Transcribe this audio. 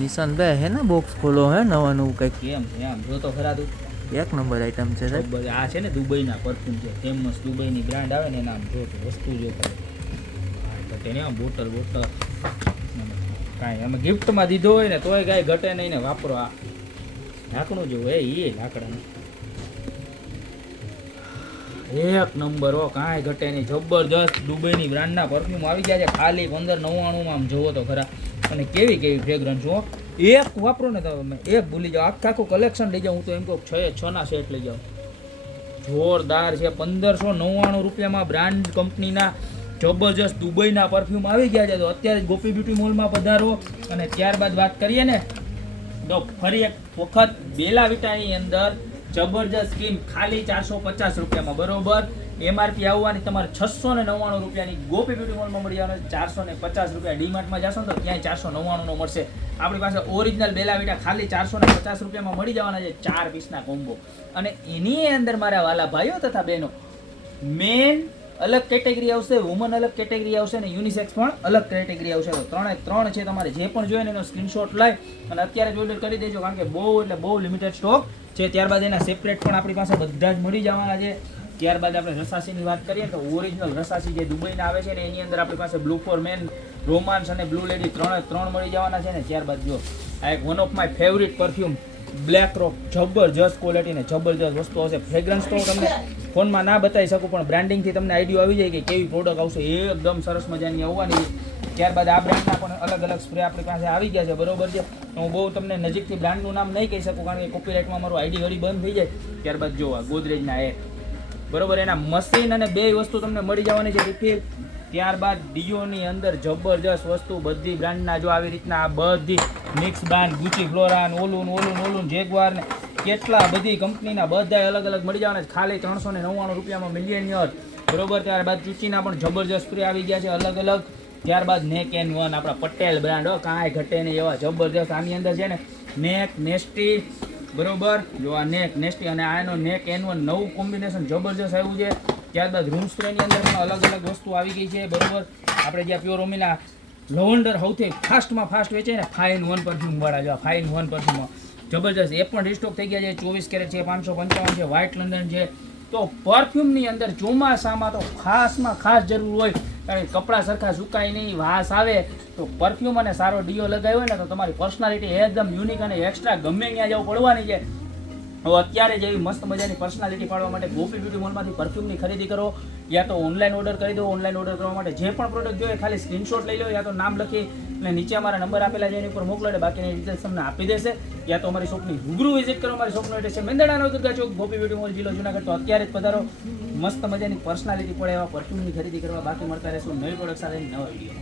નિશાનભાઈ હે ને બોક્સ ખોલો હે નવા નવું કંઈક. કેમ આમ જો તો ખરા તું. એક નંબર આઈટમ છે સાહેબ. આ છે ને દુબઈના પરફ્યુમ છે. ફેમસ દુબઈની બ્રાન્ડ આવે ને એના આમ જો વસ્તુ જો તો. હા, આમ બોટલ બોટલ કાંઈ અમે ગિફ્ટમાં દીધો હોય ને તોય કાંઈ ઘટે નહીં ને વાપરો આ. લાકડું જેવું એ એ લાકડાનું. એક નંબર હો, કાંઈ ઘટે નહીં. જબરજસ્ત દુબઈની બ્રાન્ડના પરફ્યુમ આવી ગયા છે. ખાલી પંદર નવ્વાણુંમાં આમ જોવો તો ખરા. અને કેવી કેવી ફ્રેગ્રન્સ હો. એક વાપરો ને તમે એક ભૂલી જાઓ. આખા આખું કલેક્શન લઈ જાઓ. હું તો એમ કહું છ ના સેટ લઈ જાઉં જોરદાર છે. પંદરસો નવ્વાણું રૂપિયામાં બ્રાન્ડ કંપનીના જબરજસ્ત દુબઈના પરફ્યુમ આવી ગયા છે. તો અત્યારે ગોપી બ્યુટી મોલમાં પધારો. અને ત્યારબાદ વાત કરીએ ને, તો ફરી એક વખત બેલા વિટાની અંદર જબરજસ્ત સ્કીમ, ખાલી ચારસો પચાસ રૂપિયામાં, બરોબર? એમઆરપી આવવાની તમારે છસો ને નવ્વાણું રૂપિયાની ગોપી બ્યુટી મોલમાં મળી જવાનું ચારસો ને પચાસ રૂપિયા ડીમાર્ટમાં જશો ને તો ત્યાં ચારસો નવ્વાણુંનો મળશે. આપણી પાસે ઓરિજિનલ બેલા વિટા ખાલી ચારસો ને પચાસ રૂપિયામાં મળી જવાના છે, ચાર પીસના કોમ્બો અને એની અંદર મારા વાલા ભાઈઓ તથા બહેનો મેન અલગ કેટેગરી આવશે વુમન અલગ કેટેગરી આવશે અને યુનિસેક્સ પણ અલગ કેટેગરી આવશે. તો ત્રણે ત્રણ છે તમારે જે પણ જોઈએ એનો સ્ક્રીનશોટ લઈ અને અત્યારે જ ઓર્ડર કરી દેજો, કારણ કે બહુ એટલે બહુ લિમિટેડ સ્ટોક છે. ત્યારબાદ એના સેપરેટ પણ આપણી પાસે બધા જ મળી જવાના છે. ત્યારબાદ આપણે રસાસીની વાત કરીએ તો ઓરિજિનલ રસાસી જે દુબઈના આવે છે ને એની અંદર આપણી પાસે બ્લુ ફોર મેન રોમાન્સ અને બ્લુ લેડી ત્રણે ત્રણ મળી જવાના છે ને ત્યારબાદ જો આ એક one of my favourite perfume black rock જબરજસ્ત ક્વોલિટી ને જબરજસ્ત વસ્તુ હશે. ફ્રેગ્રન્સ તો તમને ફોનમાં ના બતાવી શકું, પણ બ્રાન્ડિંગથી તમને આઈડિયો આવી જાય કે કેવી પ્રોડક્ટ આવશે. એકદમ સરસ મજાની આવવાની ત્યારબાદ આ બ્રાન્ડના પણ અલગ અલગ સ્પ્રે આપણી પાસે આવી ગયા છે. બરોબર છે? હું બહુ તમને નજીકથી બ્રાન્ડનું નામ નહીં કહી શકું, કારણ કે કોપીરાઇટમાં મારું આઈડી ઘડી બંધ થઈ જાય. ત્યારબાદ જોવા ગોદરેજના એ. બરોબર? એના મશીન અને બે વસ્તુ તમને મળી જવાની છે રિફિલ ત્યારબાદ ડીઓની અંદર જબરજસ્ત વસ્તુ બધી બ્રાન્ડના જો આવી રીતના આ બધી મિક્સ બ્રાન્ડ ગુચી, ફ્લોરાન, ઓલુન ઓલું ઓલુન ઓલું ઓલું જેગવાર ને કેટલા બધી કંપનીના બધા અલગ અલગ મળી જવાના ખાલી ત્રણસો ને નવ્વાણું રૂપિયામાં મિલિયનિયર. બરોબર? ત્યારબાદ ચૂચીના પણ જબરજસ્ત સ્પ્રે આવી ગયા છે અલગ અલગ ત્યારબાદ નેક એન વન, આપણા પટેલ બ્રાન્ડ, હો, કાંઈ ઘટે નહીં એવા જબરજસ્ત. આની અંદર છે ને, નેક, નેસ્ટી, બરોબર? જો આ નેક, નેસ્ટી અને આનો નેક એન વન નવું કોમ્બિનેશન જબરજસ્ત આવ્યું છે. ત્યારબાદ રૂમ સ્પ્રેની અંદર પણ અલગ અલગ વસ્તુ આવી ગઈ છે, બરોબર? આપણે જ્યાં પ્યોર ઓમિલા લવંડર સૌથી ફાસ્ટમાં ફાસ્ટ વેચે ને ફાઇન વન પરફ્યુમ વાળા જો ફાઇન વન પરફ્યુમમાં જબરજસ્ત. એ પણ રિસ્ટોક થઈ ગયા છે, ચોવીસ કેરેટ છે, પાંચસો પંચાવન છે વ્હાઇટ લંડન છે. તો પરફ્યુમની અંદર ચોમાસામાં તો ખાસમાં ખાસ જરૂર હોય, કારણ કે કપડાં સરખા સુકાય નહીં, વાસ આવે. તો પરફ્યુમ અને સારો ડીઓ લગાવ્યો ને તો તમારી પર્સનાલિટી એકદમ યુનિક અને એક્સ્ટ્રા ગમે ત્યાં જવું પડવાની છે. અત્યારે જેવી મસ્ત મજાની પર્સનાલિટી પાડવા માટે ગોપી બ્યુટી મોલમાંથી પરફ્યુમની ખરીદી કરો, યા તો ઓનલાઈન ઓર્ડર કરી દો ઓનલાઈન ઓર્ડર કરવા માટે જે પણ પ્રોડક્ટ જોઈએ, ખાલી સ્ક્રીનશોટ લઈ લો, યા તો નામ લખી અને નીચે અમારા નંબર આપેલા છે, એની ઉપર મોકલો એટલે બાકીની ડિટેલ્સ તમને આપી દેશે. યા તો અમારી શોપની રૂબરૂ વિઝિટ કરો, અમારી શોપનો એડ્રેસ છે મેંદડાનો દુર્ગા ચોક ગોપી બ્યુટી મોલ જિલ્લો જુનાગઢ. તો અત્યારે જ પધારો. મસ્ત મજાની પર્સનાલિટી પડે એવા પરફ્યુમની ખરીદી કરવા. બાકી મળતા રહેશું નવી પ્રોડક્ટ સાથે નવા વીડિયો